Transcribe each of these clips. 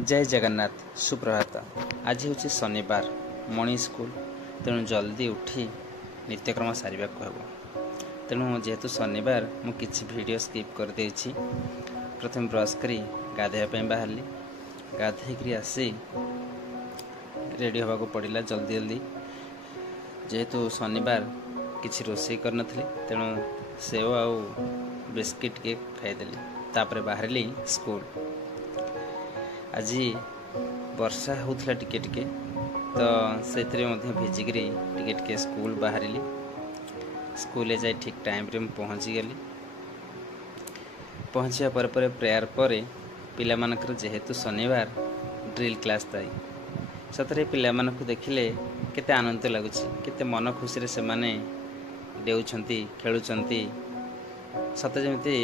जय जगन्नाथ सुप्रभात। आज हूँ शनिवार मॉर्निंग स्कूल तेणु जल्दी उठी नित्यक्रम सारे को तेणु जेहेतु शनिवार मु किछि वीडियो स्किप कर देछि। प्रथम ब्रश करी गाधेया बाहर गाधे आसी रेडी होगा पड़ा जल्दी जल्दी जेहेतु शनिवार किछि रोषे कर तेणु सेव आ बिस्किट के खाईदेली तापर बाहरली स्कूल। आज वर्षा होता टिके टिके तो से भिजिकी टिके टिके स्कूल बाहरी स्कूल जाए ठीक टाइम रे पहुँची गली। पहुँचा पर प्रेयर पर पिला मानकर जेहेतु शनिवार ड्रिल क्लास थाई सतरे पिला मानक देखिले केते आनंद लगुच केते मन खुशी से माने डेउछंती खेलुछंती सत जमिति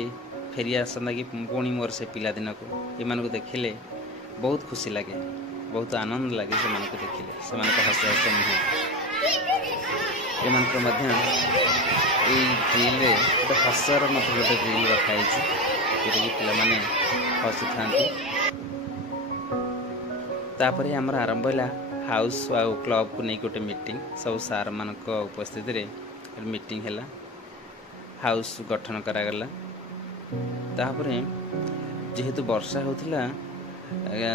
फेरी आसंदा कि पुणी मोर से पिला दिन को ये देखिले बहुत खुशी लगे, बहुत आनंद लगे। से देखिले से हस हस मुह ये ड्रिल गोटे हसर गोटे ड्रिल रखाई जोटा कि पे हसु था। आमर आरंभ है हाउस आ क्लब को नहीं गोटे मीटिंग सब सार मान उपस्थित मीटिंग है हाउस गठन करागला। तापर जेहेतु वर्षा होता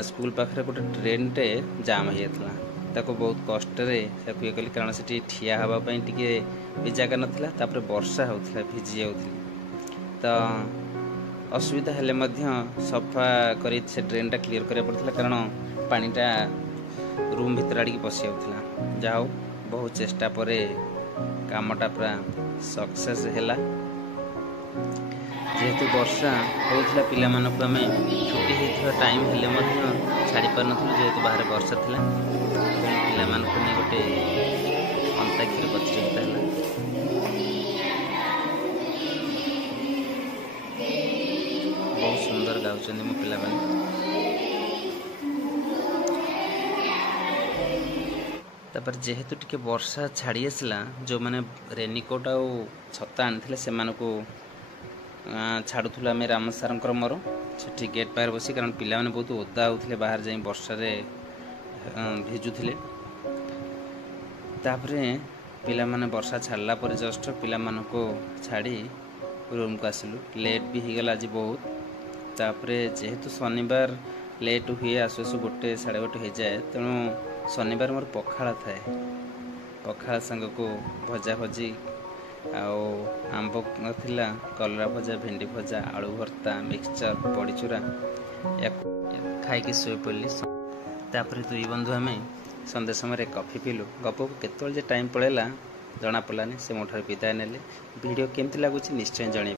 स्कूल पाखे गोटे ट्रेन टे जाम हो जाता बहुत कष्ट ये कली कारण से ठिया हाँपाई भी जगह नाला वर्षा होता भिजी जाऊली तो असुविधा हेले सफा कर ड्रेन टा क्लीयर करा पड़ता कारण पानीटा रूम भीतर आड़ पशि जाऊला। जा बहुत चेष्टा पर कामटा पूरा सक्सेस है। जेहेतु वर्षा होता पिला मानक आम छुट्टी होता टाइम हेले छाड़ी पार नु जेहेतु बाहर वर्षा था पिला मानक नहीं गोटे अंताक्षरी प्रतियोगिता है। बहुत सुंदर गाँव मो पिला तापर जेहेतु टिके वर्षा छाड़ी आसला जो मैंने रेनिकोट आ छता आनी से छाड़ूल आम राम सार मोर से गेट पाखे बस कारण पिला बहुत ओदा होते बाहर जाए वर्षा भिजुले। तापर पिला माने वर्षा छाड़ला पर जस्ट पिला को छाड़ी रूम को आसलु लेट भी हो गला आज बहुत। तापर जेहेतु शनिवार लेट हुए आसु आसु 1 साढ़े 1 हो जाए तेणु शनिवार मोर पखाड़ थाए पखाड़ सांग को भजा भजी आंब थिला कलरा भजा भेंडी भजा आलू भर्ता मिक्सचर बड़ीचूरा या खाई शुई पड़ी। तापर 2 बंधु आम संध्या समय कॉफी पीलु गप केत टाइम पड़ेगा जना पड़ानी से मोटर विदाय नेले। वीडियो केमती लगुच निश्चय जन।